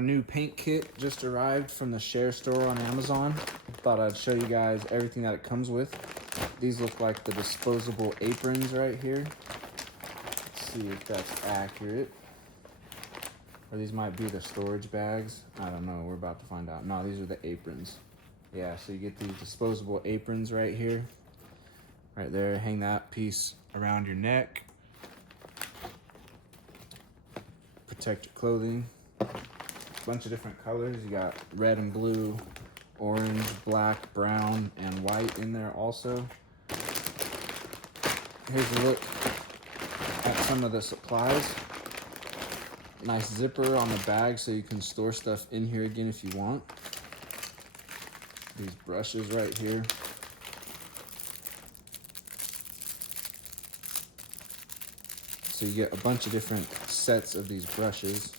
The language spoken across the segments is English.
A new paint kit just arrived from the Sherr store on Amazon. Thought I'd show you guys everything that it comes with. These look like the disposable aprons right here. Let's see if that's accurate. Or these might be the storage bags. I don't know, we're about to find out. No, these are the aprons. Yeah, so you get these disposable aprons right here. Right there, hang that piece around your neck. Protect your clothing. Bunch of different colors. You got red and blue, orange, black, brown, and white in there also. Here's a look at some of the supplies. Nice zipper on the bag so you can store stuff in here again if you want. These brushes right here. So you get a bunch of different sets of these brushes,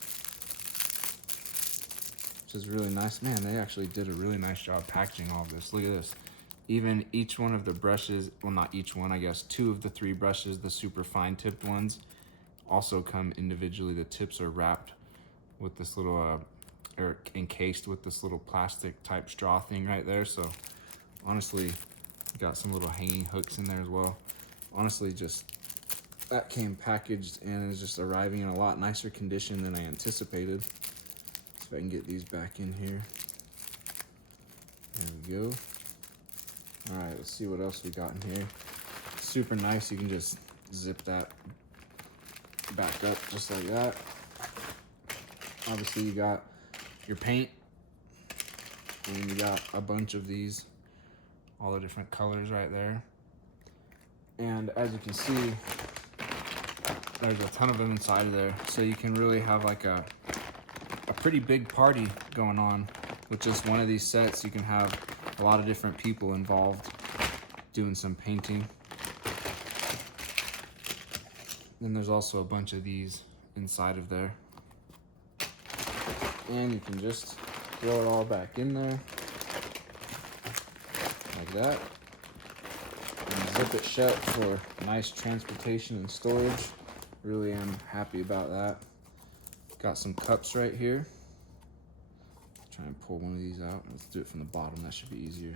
which is really nice. Man, they actually did a really nice job packaging all of this. Look at this. Even each one of the brushes, well, not each one, I guess, 2 of the 3 brushes, the super fine tipped ones, also come individually. The tips are wrapped with this little, or encased with this little plastic type straw thing right there. So honestly, got some little hanging hooks in there as well. Honestly, just that came packaged and is just arriving in a lot nicer condition than I anticipated. So if I can get these back in here. There we go. All right, let's see what else we got in here. Super nice, you can just zip that back up just like that. Obviously you got your paint, and you got a bunch of these, all the different colors right there. And as you can see, there's a ton of them inside of there. So you can really have like a pretty big party going on with just one of these sets. You can have a lot of different people involved doing some painting. Then there's also a bunch of these inside of there. And you can just throw it all back in there like that. And zip it shut for nice transportation and storage. Really am happy about that. Got some cups right here. Try and pull one of these out. Let's do it from the bottom, that should be easier.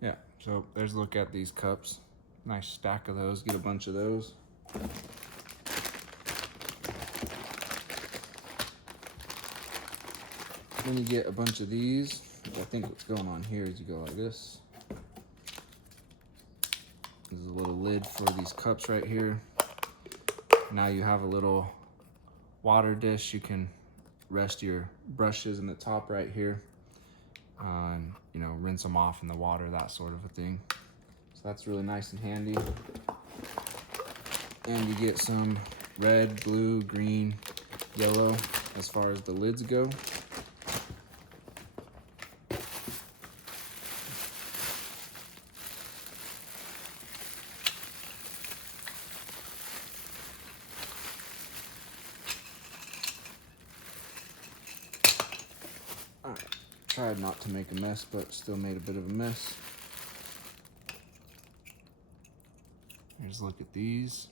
Yeah, so there's a look at these cups. Nice stack of those, get a bunch of those. Then you get a bunch of these. I think what's going on here is you go like this. There's a little lid for these cups right here. Now you have a little water dish. You can rest your brushes in the top right here. And, you know, rinse them off in the water, that sort of a thing. So that's really nice and handy. And you get some red, blue, green, yellow as far as the lids go. All right, tried not to make a mess, but still made a bit of a mess. Here's a look at these.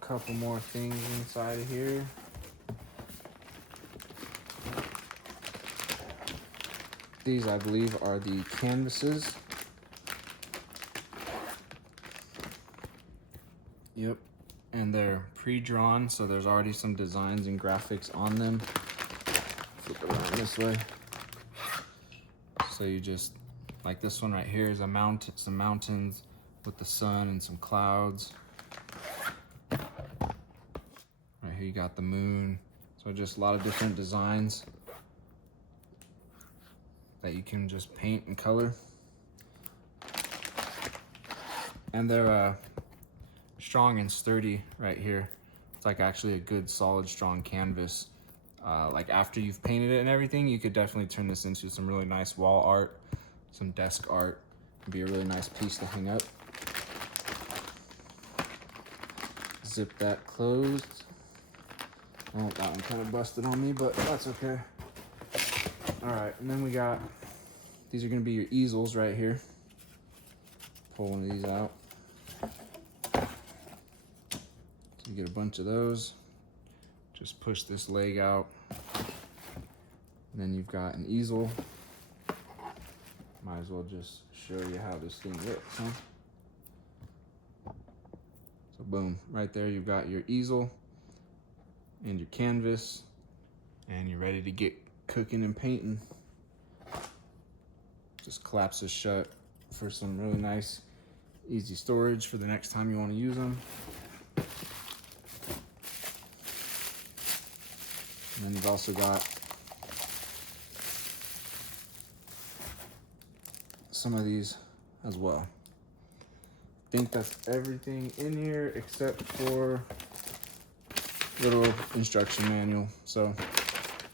Couple more things inside of here. These, I believe, are the canvases. Yep, and they're pre-drawn, so there's already some designs and graphics on them. Flip it around this way. So you just, like this one right here is a mountain, some mountains with the sun and some clouds. Right here you got the moon. So just a lot of different designs that you can just paint and color. And they're strong and sturdy right here. It's like actually a good solid strong canvas. Like after you've painted it and everything, you could definitely turn this into some really nice wall art, some desk art. It'd be a really nice piece to hang up. Zip that closed. Oh, that one kind of busted on me, but that's okay. All right, and then we got, these are gonna be your easels right here. Pull one of these out. So you get a bunch of those. Just push this leg out. And then you've got an easel. Might as well just show you how this thing works, huh? So boom, right there you've got your easel and your canvas, and you're ready to get cooking and painting. Just collapse this shut for some really nice, easy storage for the next time you want to use them. And then you've also got some of these as well. I think that's everything in here except for little instruction manual. So